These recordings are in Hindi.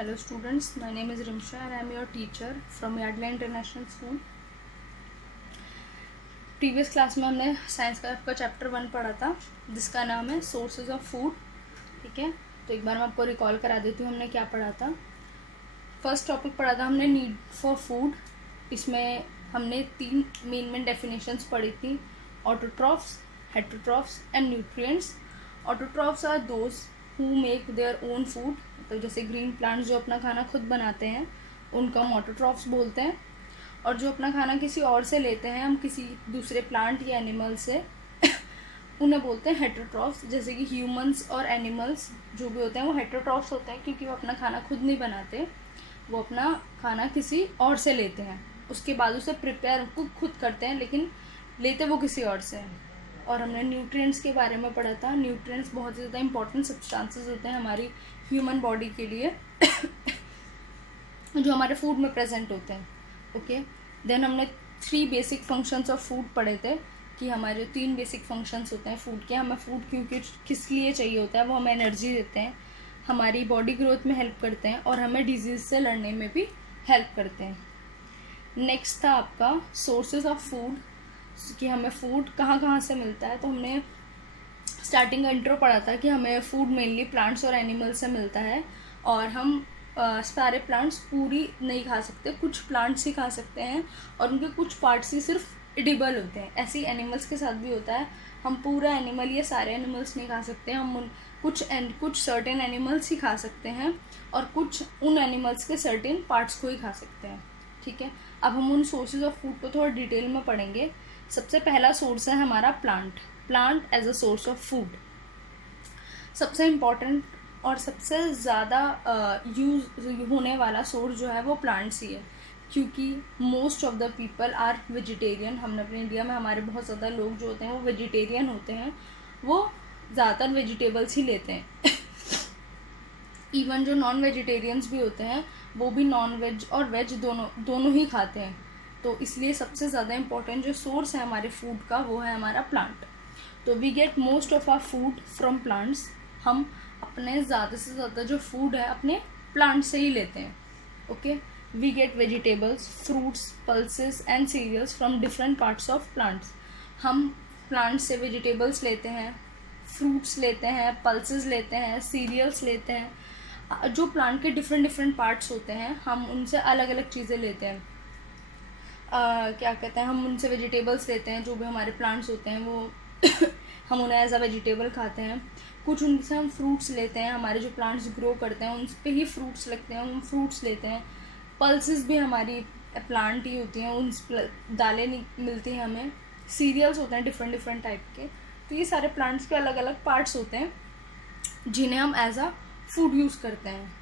Hello students, my name is Rimsha and I am your teacher from Yardley International School. Previous class में हमने साइंस का चैप्टर 1 पढ़ा था जिसका नाम है सोर्सेज ऑफ फूड. ठीक है, तो एक बार मैं आपको रिकॉल करा देती हूँ हमने क्या पढ़ा था. फर्स्ट टॉपिक पढ़ा था हमने नीड फॉर फूड. इसमें हमने 3 मेन डेफिनेशंस पढ़ी थी: autotrophs, heterotrophs and nutrients. Autotrophs are those who make their own food. तो जैसे ग्रीन प्लांट्स जो अपना खाना खुद बनाते हैं उनको हम ऑटोट्रॉफ्स बोलते हैं. और जो अपना खाना किसी और से लेते हैं, हम किसी दूसरे प्लांट या एनिमल से, उन्हें बोलते हैं हेटरोट्रॉफ्स. जैसे कि ह्यूमंस और एनिमल्स जो भी होते हैं वो हेटरोट्रॉफ्स होते हैं क्योंकि वो अपना खाना खुद नहीं बनाते, वो अपना खाना किसी और से लेते हैं. उसके बाद उसे प्रिपेयर खुद करते हैं लेकिन लेते वो किसी और से हैं. और हमने न्यूट्रिएंट्स के बारे में पढ़ा था. न्यूट्रिएंट्स बहुत ज़्यादा इंपॉर्टेंट सब्सटेंसेस होते हैं हमारी ह्यूमन बॉडी के लिए जो हमारे फूड में प्रेजेंट होते हैं. ओके, देन हमने 3 बेसिक फंक्शंस ऑफ फूड पढ़े थे कि हमारे 3 बेसिक फंक्शंस होते हैं फूड के. हमें फूड क्योंकि किस लिए चाहिए होता है, वो हमें एनर्जी देते हैं, हमारी बॉडी ग्रोथ में हेल्प करते हैं और हमें डिजीज़ से लड़ने में भी हेल्प करते हैं. नेक्स्ट था आपका सोर्सेज ऑफ फूड, कि हमें फूड कहाँ कहाँ से मिलता है. तो हमने स्टार्टिंग का इंट्रो पढ़ा था कि हमें फूड मेनली प्लांट्स और एनिमल्स से मिलता है और हम सारे प्लांट्स पूरी नहीं खा सकते, कुछ प्लांट्स ही खा सकते हैं और उनके कुछ पार्ट्स ही सिर्फ एडिबल होते हैं. ऐसे ही एनिमल्स के साथ भी होता है, हम पूरा एनिमल या सारे एनिमल्स नहीं खा सकते. हम कुछ सर्टेन एनिमल्स ही खा सकते हैं और कुछ उन एनिमल्स के सर्टेन पार्ट्स को ही खा सकते हैं. ठीक है, अब हम उन सोर्सेज ऑफ फूड को थोड़ा डिटेल में पढ़ेंगे. सबसे पहला सोर्स है हमारा plant as a source of food. सबसे इम्पॉर्टेंट और सबसे ज़्यादा यूज़ होने वाला सोर्स जो है वो प्लांट्स ही है क्योंकि most of the people are vegetarian. हमने अपने इंडिया में हमारे बहुत ज़्यादा लोग जो होते हैं वो वेजिटेरियन होते हैं, वो ज़्यादातर वेजिटेबल्स ही लेते हैं. इवन जो नॉन वेजिटेरियंस भी होते हैं वो भी नॉन वेज और वेज दोनों ही खाते हैं. तो इसलिए सबसे ज़्यादा इम्पोर्टेंट जो सोर्स है हमारे फूड का वो है हमारा प्लांट. तो we get most of our food from plants. हम अपने ज़्यादा से ज़्यादा जो फूड है अपने प्लांट से ही लेते हैं. Okay, we get vegetables, fruits, pulses and cereals from different parts of plants. हम प्लांट से वेजिटेबल्स लेते हैं, फ्रूट्स लेते हैं, पल्सेस लेते हैं, सीरियल्स लेते हैं. जो प्लांट के डिफरेंट पार्ट्स होते हैं हम उनसे अलग अलग चीज़ें लेते हैं. क्या कहते हैं, हम उनसे वेजिटेबल्स लेते हैं, जो भी हमारे प्लांट्स होते हैं वो हम उन्हें एज अ वेजिटेबल खाते हैं. कुछ उनसे हम फ्रूट्स लेते हैं, हमारे जो प्लांट्स ग्रो करते हैं उन पर ही फ्रूट्स लगते हैं, हम फ्रूट्स लेते हैं. पल्सेस भी हमारी प्लांट ही होती हैं, उन दालें मिलती हैं हमें. सीरियल्स होते हैं डिफरेंट टाइप के. तो ये सारे प्लांट्स के अलग अलग पार्ट्स होते हैं जिन्हें हम एज अ फूड यूज़ करते हैं.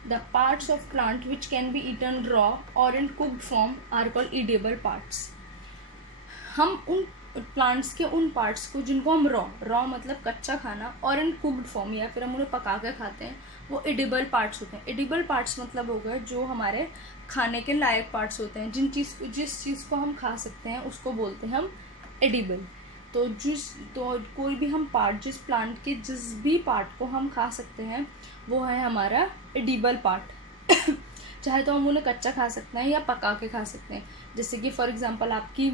The parts of plant which can be eaten raw or in cooked form are called edible parts. हम उन प्लांट्स के उन पार्ट्स को जिनको हम रॉ मतलब कच्चा खाना और इन कुक्ड फॉर्म या फिर हम उन्हें पका कर खाते हैं वो एडिबल पार्ट्स होते हैं. एडिबल पार्ट्स मतलब हो गए जो हमारे खाने के लायक पार्ट्स होते हैं, जिस चीज़ को हम खा सकते हैं उसको बोलते हैं हम एडिबल. तो कोई भी हम पार्ट, जिस प्लांट के जिस भी पार्ट को हम खा सकते हैं वो है हमारा एडिबल पार्ट. चाहे तो हम उन्हें कच्चा खा सकते हैं या पका के खा सकते हैं. जैसे कि फॉर एग्जांपल आपकी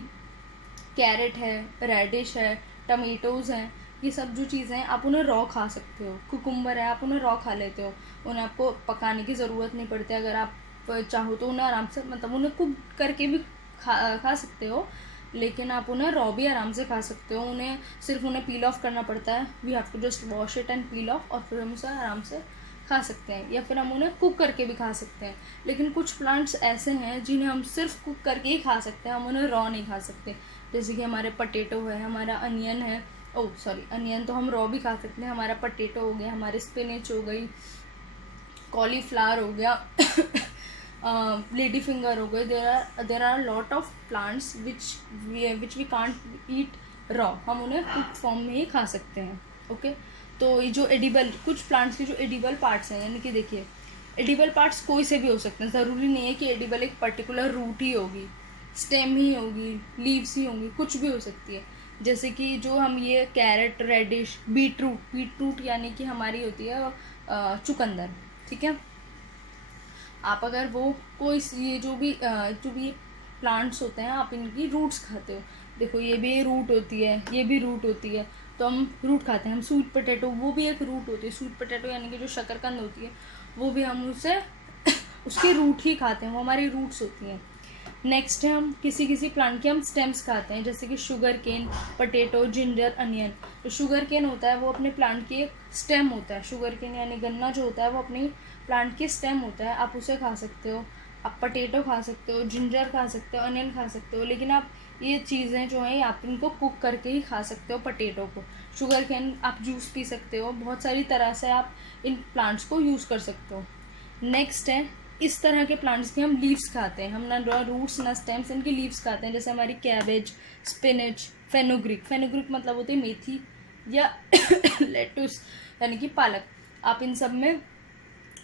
कैरेट है, रेडिश है, टमेटोज़ हैं, ये सब जो चीज़ें हैं आप उन्हें रॉ खा सकते हो. कुकुम्बर है, आप उन्हें रॉ खा लेते हो, उन्हें आपको पकाने की ज़रूरत नहीं पड़ती. अगर आप चाहो तो उन्हें आराम से मतलब उन्हें कुक करके भी खा सकते हो, लेकिन आप उन्हें रॉ भी आराम से खा सकते हो. उन्हें पील ऑफ करना पड़ता है. We have to just wash it and peel off और फिर हम उसे आराम से खा सकते हैं. या फिर हम उन्हें कुक करके भी खा सकते हैं. लेकिन कुछ प्लांट्स ऐसे हैं जिन्हें हम सिर्फ कुक करके ही खा सकते हैं, हम उन्हें रॉ नहीं खा सकते. जैसे कि हमारे पटेटो है, हमारा अनियन है. अनियन तो हम रॉ भी खा सकते हैं. हमारा पटेटो हो गया, हमारे स्पिनच हो गई, कॉलीफ्लावर हो गया लेडी फिंगर हो गए. There are lot of plants which we can't eat raw. हम उन्हें कुक फॉर्म में ही खा सकते हैं. ओके, तो ये जो एडिबल, कुछ प्लांट्स के जो एडिबल पार्ट्स हैं, यानी कि देखिए एडिबल पार्ट्स कोई से भी हो सकते हैं. ज़रूरी नहीं है कि एडिबल एक पर्टिकुलर रूट ही होगी, स्टेम ही होगी, लीव्स ही होंगी, कुछ भी हो सकती है. जैसे कि जो हम ये कैरेट, रेडिश, बीटरूट यानी कि हमारी होती है चुकंदर. ठीक है, आप अगर वो कोई ये जो भी प्लांट्स होते हैं आप इनकी रूट्स खाते हो, देखो ये भी रूट होती है, ये भी रूट होती है, तो हम रूट खाते हैं। हम स्वीट पोटैटो, वो भी एक रूट होती है, स्वीट पोटैटो यानी कि जो शकरकंद होती है वो भी हम उसे उसके रूट ही खाते हैं, वो हमारी रूट्स होती हैं। नेक्स्ट है हम किसी किसी प्लांट के हम स्टेम्स खाते हैं, जैसे कि sugar cane, potato, ginger, onion. तो शुगर केन होता है वो अपने प्लांट की एक स्टेम होता है, शुगर केन यानी गन्ना जो होता है वो अपनी प्लांट की स्टेम होता है, आप उसे खा सकते हो। आप पोटैटो खा सकते हो, जिंजर खा सकते हो, अनियन खा सकते हो, लेकिन आप ये चीज़ें जो हैं आप इनको कुक करके ही खा सकते हो। पोटैटो को, शुगर केन आप जूस पी सकते हो, बहुत सारी तरह से आप इन प्लांट्स को यूज़ कर सकते हो। नेक्स्ट है इस तरह के प्लांट्स के हम लीव्स खाते हैं, हम ना रूट्स ना स्टेम्स, इनकी लीव्स खाते हैं, जैसे हमारी कैबेज, स्पिनच, फेनुग्रीक। फेनुग्रीक मतलब होती है मेथी या लेटुस यानी कि पालक। आप इन सब में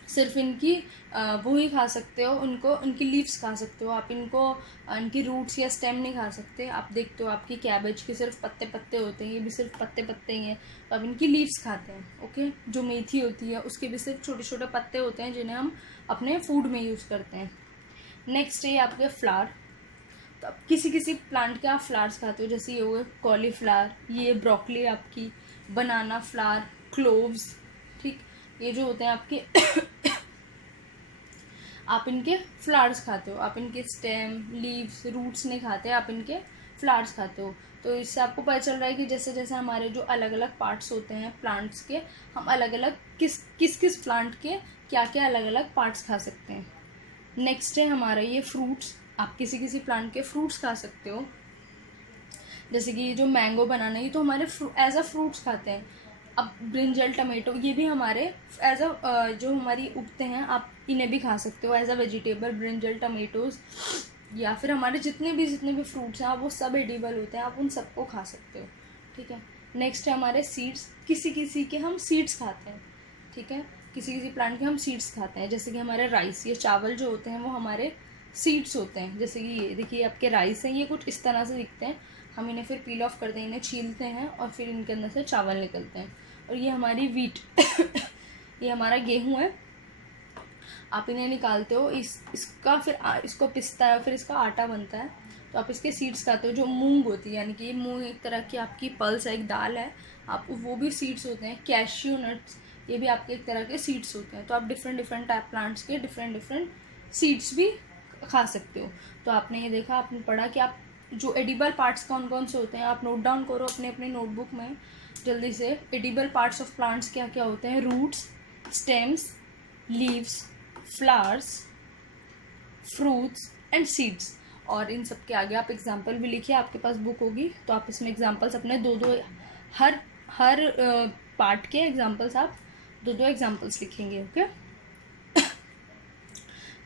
सिर्फ इनकी वो ही खा सकते हो, उनको उनकी लीव्स खा सकते हो, आप इनको इनकी रूट्स या स्टेम नहीं खा सकते। आप देखते हो आपकी कैबेज के सिर्फ पत्ते पत्ते होते हैं, ये भी सिर्फ पत्ते पत्ते ही हैं, तो आप इनकी लीव्स खाते हैं। ओके, जो मेथी होती है उसके भी सिर्फ छोटे छोटे पत्ते होते हैं जिन्हें हम अपने फूड में यूज़ करते हैं। नेक्स्ट है आपके फ्लावर। तो आप किसी किसी प्लांट के आप फ्लावर्स खाते हो, जैसे ये हो गए कॉलीफ्लावर, ये ब्रोकली आपकी, बनाना फ्लावर, क्लोव्स, ठीक, ये जो होते हैं आपके आप इनके फ्लावर्स खाते हो, आप इनके स्टेम, लीव्स, रूट्स नहीं खाते, आप इनके फ्लावर्स खाते हो। तो इससे आपको पता चल रहा है कि जैसे जैसे हमारे जो अलग अलग पार्ट्स होते हैं प्लांट्स के, हम अलग अलग किस प्लांट के क्या क्या अलग अलग पार्ट्स खा सकते हैं। नेक्स्ट है हमारा ये फ्रूट्स। आप किसी किसी प्लांट के फ्रूट्स खा सकते हो, जैसे कि जो मैंगो, बनाना, ये तो हमारे एज अ फ्रूट्स खाते हैं। अब ब्रिंजल, टमेटो, ये भी हमारे एज अ जो हमारी उगते हैं, आप इन्हें भी खा सकते हो as a vegetable. Brinjal, tomatoes या फिर हमारे जितने भी फ्रूट्स हैं वो सब एडिबल होते हैं, आप उन सबको खा सकते हो, ठीक है। नेक्स्ट है हमारे सीड्स। किसी किसी के हम सीड्स खाते हैं, ठीक है, किसी किसी प्लांट के हम सीड्स खाते हैं, जैसे कि हमारे राइस, ये चावल जो होते हैं वो हमारे सीड्स होते हैं। जैसे कि ये देखिए आपके राइस हैं, ये कुछ इस तरह से दिखते हैं, हम इन्हें फिर पील ऑफ करते हैं, इन्हें छीलते हैं और फिर इनके अंदर से चावल निकलते हैं। और ये हमारी वीट ये हमारा गेहूं है, आप इन्हें निकालते हो, इसका फिर इसको पिसता है, फिर इसका आटा बनता है, तो आप इसके सीड्स खाते हो। जो मूंग होती है, यानी कि ये मूंग एक तरह की आपकी पल्स है, एक दाल है, आप वो भी सीड्स होते हैं। कैश्यू नट्स, ये भी आपके एक तरह के सीड्स होते हैं। तो आप डिफरेंट टाइप प्लांट्स के डिफरेंट सीड्स भी खा सकते हो। तो आपने ये देखा, आपने पढ़ा कि आप जो एडिबल पार्ट्स कौन कौन से होते हैं, आप नोट डाउन करो अपने अपने नोटबुक में जल्दी से। एडिबल पार्ट्स ऑफ प्लांट्स क्या क्या होते हैं? Roots, stems, leaves, flowers, fruits and seeds. और इन सब के आगे आप एग्जाम्पल भी लिखिए, आपके पास बुक होगी तो आप इसमें एग्जाम्पल्स अपने दो हर पार्ट के एग्जाम्पल्स आप दो एग्जाम्पल्स लिखेंगे। ओके,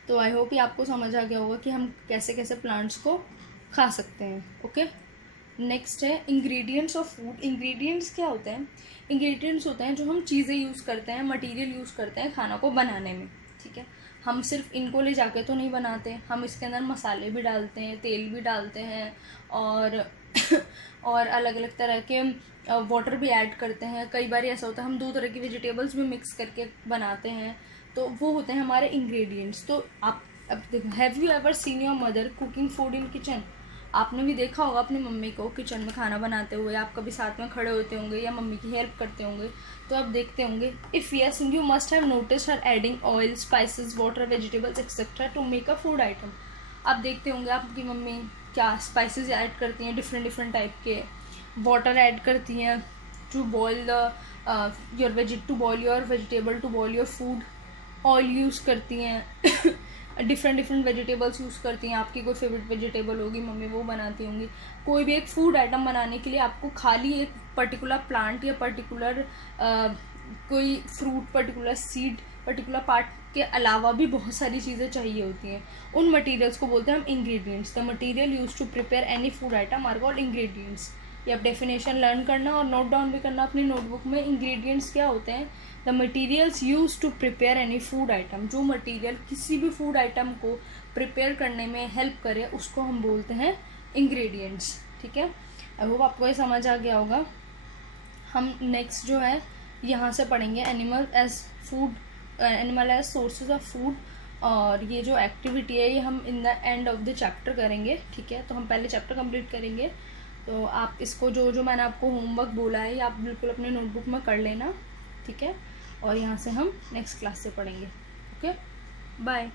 तो आई होप ये आपको समझ आ गया होगा कि हम कैसे कैसे प्लांट्स को खा सकते हैं। ओके, नेक्स्ट है इंग्रेडिएंट्स ऑफ फूड। इंग्रेडिएंट्स क्या होते हैं? इंग्रेडिएंट्स होते हैं जो हम चीज़ें यूज़ करते हैं, मटेरियल यूज़ करते हैं खाना को बनाने में, ठीक है। हम सिर्फ इनको ले जाके तो नहीं बनाते, हम इसके अंदर मसाले भी डालते हैं, तेल भी डालते हैं, और और अलग अलग तरह के वाटर भी ऐड करते हैं। कई बार ऐसा होता है हम 2 तरह की वेजिटेबल्स भी मिक्स करके बनाते हैं, तो वो होते हैं हमारे इंग्रेडिएंट्स। तो आप अब देखो, have you ever seen your mother cooking food in kitchen? आपने भी देखा होगा अपनी मम्मी को किचन में खाना बनाते हुए, आप कभी साथ में खड़े होते होंगे या मम्मी की हेल्प करते होंगे, तो आप देखते होंगे। If yes, you must have noticed her adding oil, spices, water, vegetables etcetera to make a food item. आप देखते होंगे आपकी मम्मी क्या स्पाइसेस ऐड करती हैं, डिफरेंट टाइप के, वाटर ऐड करती हैं to boil your vegetable, to boil your food, oil use करती हैं डिफरेंट वेजिटेबल्स यूज़ करती हैं। आपकी कोई फेवरेट वेजिटेबल होगी, मम्मी वो बनाती होंगी। कोई भी एक फूड आइटम बनाने के लिए आपको खाली एक पर्टिकुलर प्लांट या पर्टिकुलर कोई fruit, particular seed, particular part के अलावा भी बहुत सारी चीज़ें चाहिए होती हैं। उन मटेरियल्स को बोलते हैं हम ingredients. The material used to prepare any food item are called ingredients. ये आप डेफिनेशन लर्न करना और नोट डाउन भी करना अपनी नोटबुक में। इंग्रेडिएंट्स क्या होते हैं? The materials used to prepare any food item. जो मटीरियल किसी भी फूड आइटम को प्रिपेयर करने में हेल्प करे उसको हम बोलते हैं इंग्रेडिएंट्स, ठीक है। आई होप आपको ये समझ आ गया होगा। हम नेक्स्ट जो है यहाँ से पढ़ेंगे animal as sources of food और ये जो एक्टिविटी है ये हम in the end of the chapter करेंगे, ठीक है। तो हम पहले चैप्टर कंप्लीट करेंगे, तो आप इसको जो जो मैंने आपको होमवर्क बोला है ये आप बिल्कुल अपने नोटबुक में कर लेना, ठीक है। और यहाँ से हम नेक्स्ट क्लास से पढ़ेंगे। Okay, bye.